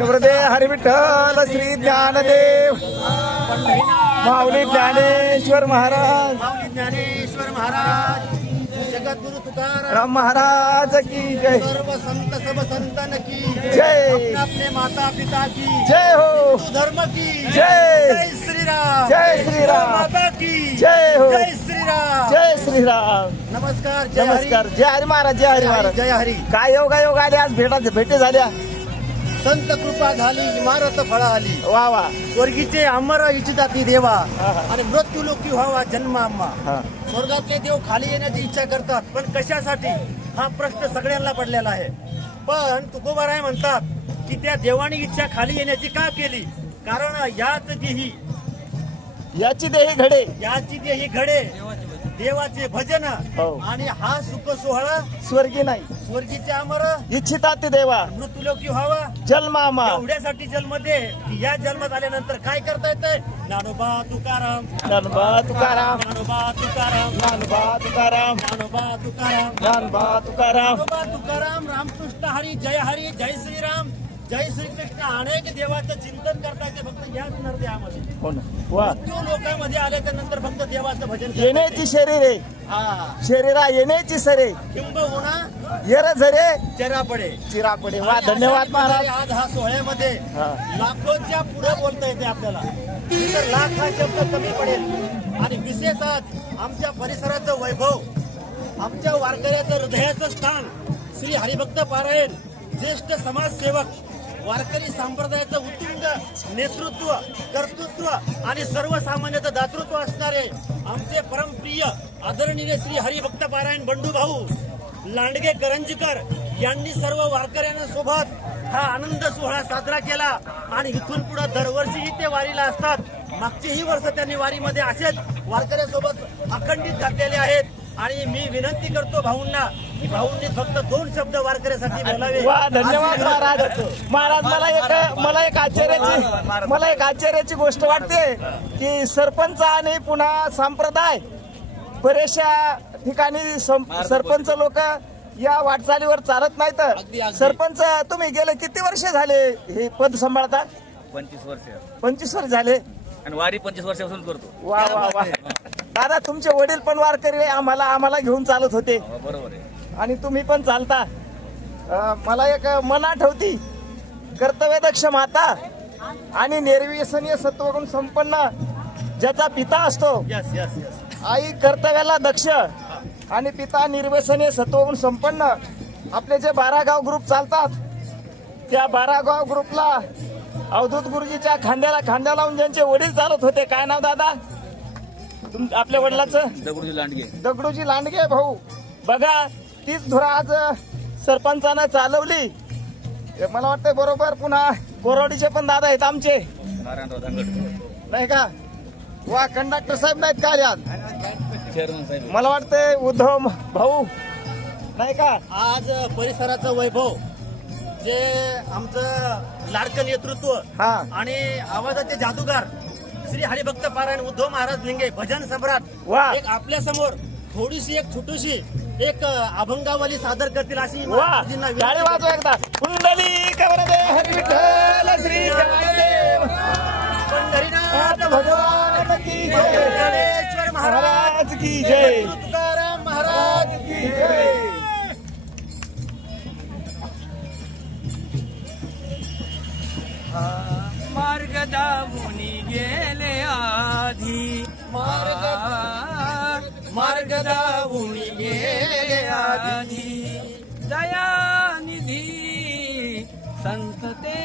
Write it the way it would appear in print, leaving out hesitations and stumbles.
हृदय हरी विठ्ठल श्री ज्ञानदेव माऊली ज्ञानेश्वर महाराज ज्ञानेश्वर महाराज जगद्गुरु तुकाराम महाराज की जय। सर्व संत सब संतन की जय। अपने माता पिता की जय हो। धर्म की जय। जय श्री राम। जय श्री राम। माता की जय हो। जय श्री राम। जय श्री राम। नमस्कार। नमस्कार। जय हरी महाराज। जय हरी महाराज। जय हरी। काय योगा आले आज भेटी झाल्या। संत कृपा झाली इमारत फळ आली। वा वा। स्वर्गीचे अमर इच्छिताती देवा आणि मृत्यू लोकी व्हावा जन्म आम्हा। स्वर्गातले देव खाली येण्याची इच्छा करतात पण कशासाठी हा प्रश्न सगळ्यांना पडलेला आहे। पण तुकोबाराय म्हणतात की त्या देवानी इच्छा खाली येण्याची का केली कारण याची देही घडे देवाचे भजन आणि हा सुख सोहळा स्वर्गी नाही स्वर्गीचे अमर इच्छितात देवा मृत्यूलोकी व्हावा जन्मामा एवढ्यासाठी जन्म दे या जन्मात आल्यानंतर काय करता येतंय ज्ञानोबा तुकाराम ज्ञानोबा तुकाराम ज्ञानोबा तुकाराम ज्ञानोबा तुकाराम ज्ञानोबा तुकाराम ज्ञानोबा तुकाराम ज्ञानोबा तुकाराम रामकृष्ण हरी जय श्रीराम जय श्रीकृष्ण अनेक देवाचं चिंतन करता येते फक्त याच नरदेहामध्ये हो ना वा मृत्यू लोकांमध्ये आल्याच्या नंतर फक्त देवाचं भजन येण्याची शरीरे शरीरा येण्याची सरे किंबहुना येर झरे चेहरा पडे चिरा पडे वा धन्यवाद महाराज। आज हा सोहळ्यामध्ये लाखोच्या पुढे बोलता येते आपल्याला तर लाख हा शब्द कमी पडेल आणि विशेष आज आमच्या परिसराचं वैभव आमच्या वारकऱ्याचं हृदयाचं स्थान श्री हरिभक्त पारायण ज्येष्ठ समाजसेवक वारकरी संप्रदायाचं उत्तुंग नेतृत्व कर्तृत्व आणि सर्वसामान्याचं दातृत्व असणारे आमचे परमप्रिय आदरणीय श्री हरिभक्त पारायण बंडू भाऊ लांडगे करंजीकर यांनी सर्व वारकऱ्यांसोबत हा आनंद सोहळा साजरा केला आणि इथून पुढे दरवर्षीही ते वारीला असतात। मागचीही वर्ष त्यांनी वारीमध्ये असेच वारकऱ्यासोबत अखंडित घातलेले आहेत आणि मी विनंती करतो भाऊंना की भाऊंनी फक्त 2 शब्द वारकऱ्यासाठी बोलावे। धन्यवाद महाराज। महाराज मला एक आश्चर्याची गोष्ट वाटते की सरपंच आणि पुन्हा संप्रदाय बरेचशा ठिकाणी सरपंच लोक या वाटचालीवर चालत नाहीत। सरपंच तुम्ही गेले किती वर्ष झाले हे पद सांभाळता? 25 वर्ष झाले आणि वारी 25 वर्षापासून करतो। वा वा वा। दादा तुमचे वडील पण वारकरी आम्हाला घेऊन चालत होते बरोबर आहे आणि तुम्ही पण चालता। मला एक मन आठवती कर्तव्यदक्ष माता आणि निर्व्यसनीय सत्वगुण संपन्न ज्याचा पिता असतो आई कर्तव्याला दक्ष आणि पिता निर्व्यसनीय सत्वगुण संपन्न आपले जे 12 गाव ग्रुप चालतात त्या 12 गाव ग्रुपला अवधूत गुरुजीच्या खांद्याला खांद्या लावून ज्यांचे वडील चालत होते काय नाव दादा आपल्या वडिलाचं? दगडूजी लांडगे भाऊ। बघा तीच धुरा आज सरपंचानं चालवली मला वाटतं बरोबर। पुन्हा बोरवडीचे पण दादा आहेत आमचे नाही का वा कंडक्टर साहेब नाहीत का आज मला वाटतंय उद्धव भाऊ नाही का। आज परिसराचं वैभव जे आमचं लाडकं नेतृत्व आणि आवाजाचे जादूगार श्री हरिभक्त पारायण उद्धव महाराज लिंगे भजन सम्राट एक आपल्या समोर थोडीशी एक छोटीशी एक अभंगावली सादर करतील अशी टाळी वाजवा एकदा। कुंडलिक वरदे हरी विठ्ठल श्री ज्ञानदेव पंढरीनाथ भगवान की जय ज्ञानेश्वर महाराज की जय तुकाराम महाराज की जय। मार्ग दावुनी गेले आधी मार्ग दावुनी गेले आधी दयानिधी संत ते